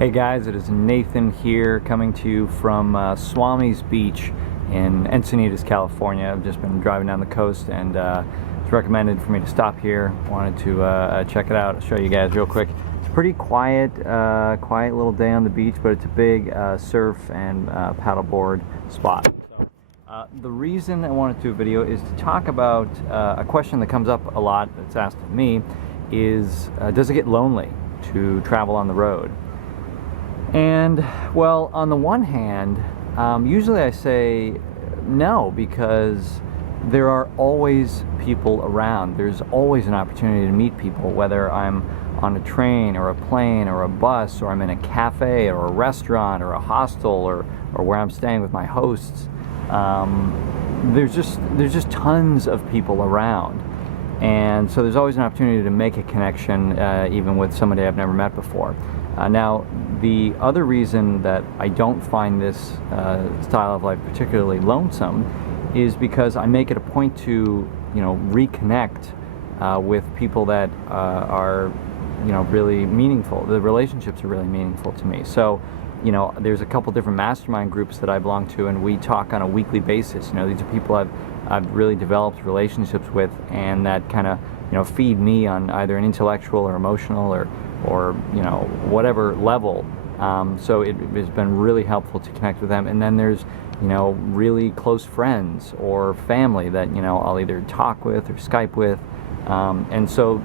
Hey guys, it is Nathan here coming to you from Swami's Beach in Encinitas, California. I've just been driving down the coast and it's recommended for me to stop here. Wanted to check it out. I'll show you guys real quick. It's a pretty quiet little day on the beach, but it's a big surf and paddleboard spot. The reason I wanted to do a video is to talk about a question that comes up a lot that's asked of me is, does it get lonely to travel on the road? And, well, on the one hand, usually I say no, because there are always people around. There's always an opportunity to meet people, whether I'm on a train or a plane or a bus, or I'm in a cafe or a restaurant or a hostel or where I'm staying with my hosts. There's just tons of people around. And so there's always an opportunity to make a connection, even with somebody I've never met before. Now, the other reason that I don't find this style of life particularly lonesome is because I make it a point to, reconnect with people that are, really meaningful. The relationships are really meaningful to me. So, there's a couple different mastermind groups that I belong to, and we talk on a weekly basis. These are people I've really developed relationships with, and that kind of, feed me on either an intellectual or emotional or whatever level. So it has been really helpful to connect with them. And then there's, really close friends or family that, I'll either talk with or Skype with. And so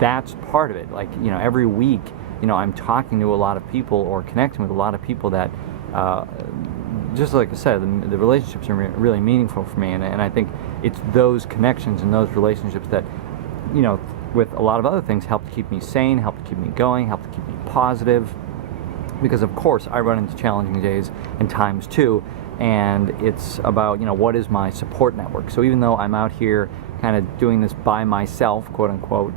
that's part of it. Like, every week, I'm talking to a lot of people or connecting with a lot of people that, just like I said, the relationships are really meaningful for me. And I think it's those connections and those relationships that, with a lot of other things, help to keep me sane, help to keep me going, help to keep me positive. Because of course I run into challenging days and times too, and it's about, what is my support network. So even though I'm out here kind of doing this by myself, quote unquote,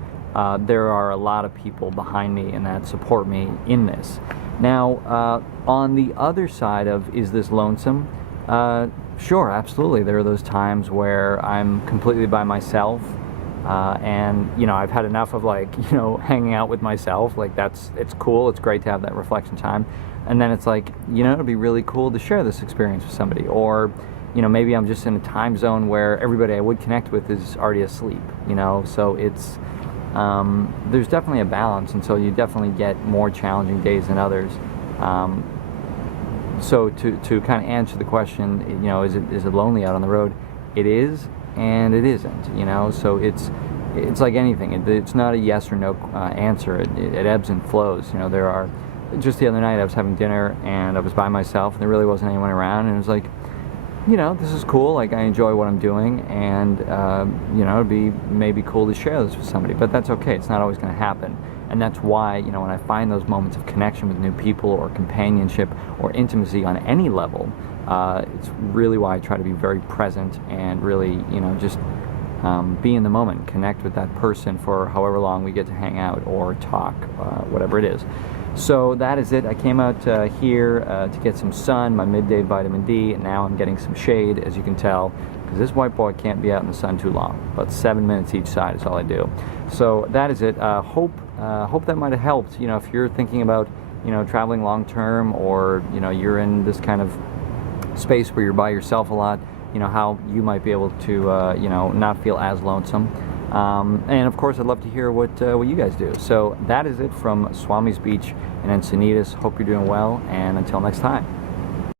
there are a lot of people behind me and that support me in this. Now, on the other side of, is this lonesome? Sure, absolutely. There are those times where I'm completely by myself. And I've had enough of hanging out with myself. It's cool, it's great to have that reflection time. And then it's like, it'd be really cool to share this experience with somebody. Or, maybe I'm just in a time zone where everybody I would connect with is already asleep, so it's, there's definitely a balance, and so you definitely get more challenging days than others. So to kind of answer the question, is it lonely out on the road? It is. And it isn't, so it's like anything. It's not a yes or no answer. It ebbs and flows. There are, just the other night I was having dinner and I was by myself and there really wasn't anyone around, and it was like, this is cool. Like, I enjoy what I'm doing, and it'd be maybe cool to share this with somebody, but that's okay. It's not always going to happen. And that's why, when I find those moments of connection with new people or companionship or intimacy on any level, it's really why I try to be very present and really, just be in the moment, connect with that person for however long we get to hang out or talk, whatever it is. So that is it. I came out here to get some sun, my midday vitamin D, and now I'm getting some shade, as you can tell, because this white boy can't be out in the sun too long. About 7 minutes each side is all I do. So that is it. Hope that might have helped. If you're thinking about, traveling long term, or you're in this kind of space where you're by yourself a lot, how you might be able to not feel as lonesome. And of course I'd love to hear what you guys do. So that is it from Swami's Beach in Encinitas. Hope you're doing well, and until next time.